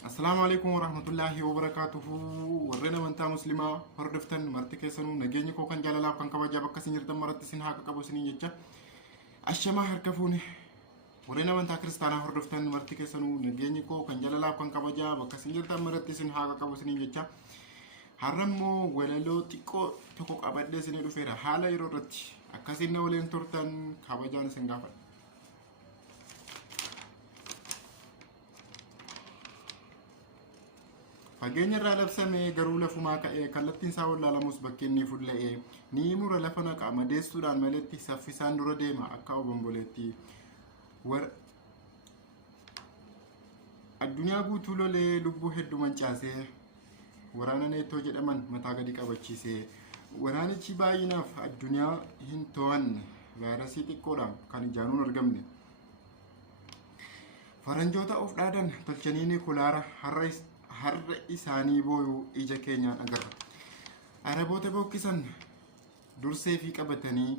السلام عليكم ورحمة الله وبركاته. ورنا منتا مسلمة هردفتن مرتكي سنو نجيني كو كان جالالا كان كبا جابك سنير دمرت سنها كبو سنين جتة الشما هركفوني. ورنا منتا كريستانا هردفتن مرتكي سنو نجيني كو كان جالالا كان كبا جابك سنير دمرت سنها كبو سنين جتة هرمو وللو تيكو تكو أبدا سنين رفيرا حالا يرورتي أكاسين نولين تورتن كبا جان سنغافل. Fageenya irraa labsamee garuu lafumaa ka'ee kallattiin isaa wallaalamus bakkeenni fuula'ee ni mura lafa naqa madeessuudhaan maletti saffisaan dura deema akka obomboleetti addunyaa guutuu lolee lubbuu hedduu mancaasee waraana neetoo jedhaman mataa gadi qabachiisee waraanichi baay'inaaf addunyaa hin to'anne vaayirasii xiqqoodhaan kan ijaanuun argamne faranjoota of dhaadan tolchanii nikulaara har'a isaanii booyuu ija keenyaan agarra. Araboota bokkisan dursee fi qabatanii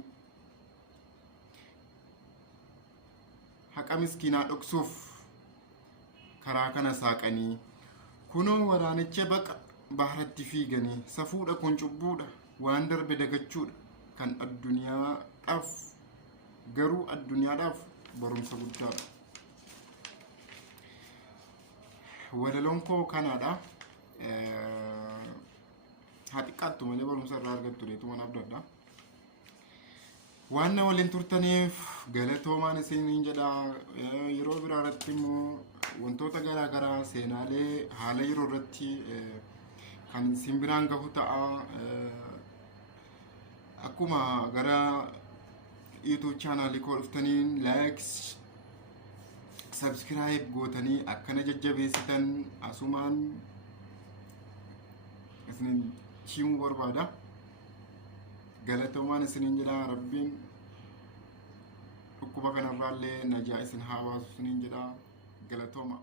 haqa miskiinaa dhoksuuf karaa kana saaqanii kunoo waraanicha baqa baharatti fiiganii safuudha kun cubbuudha waan darbe dagachuudha kan addunyaadhaaf garuu addunyaadhaaf barumsa guddaadha. Walaloon koo kanaadha. Haxiqqaattu malee barumsa irraa argattu deetuma adda addaa. Waan na waliin turtaniif galatoomaan isiniin jedha. Yeroo biraa irratti immoo wantoota garaa garaa seenaalee haala yeroo irratti kan isin biraan gahu ta'a. Akkuma gara YouTube channel koo dhuftaniin likes subscribe gootanii akkana jajjabeessitan asumaan isinin himuu barbaada. Galatoomaan isiniin jedha. Rabbiin dhukkuba kanarraallee najaa isin haa baasu isiniin jedha. Galatooma.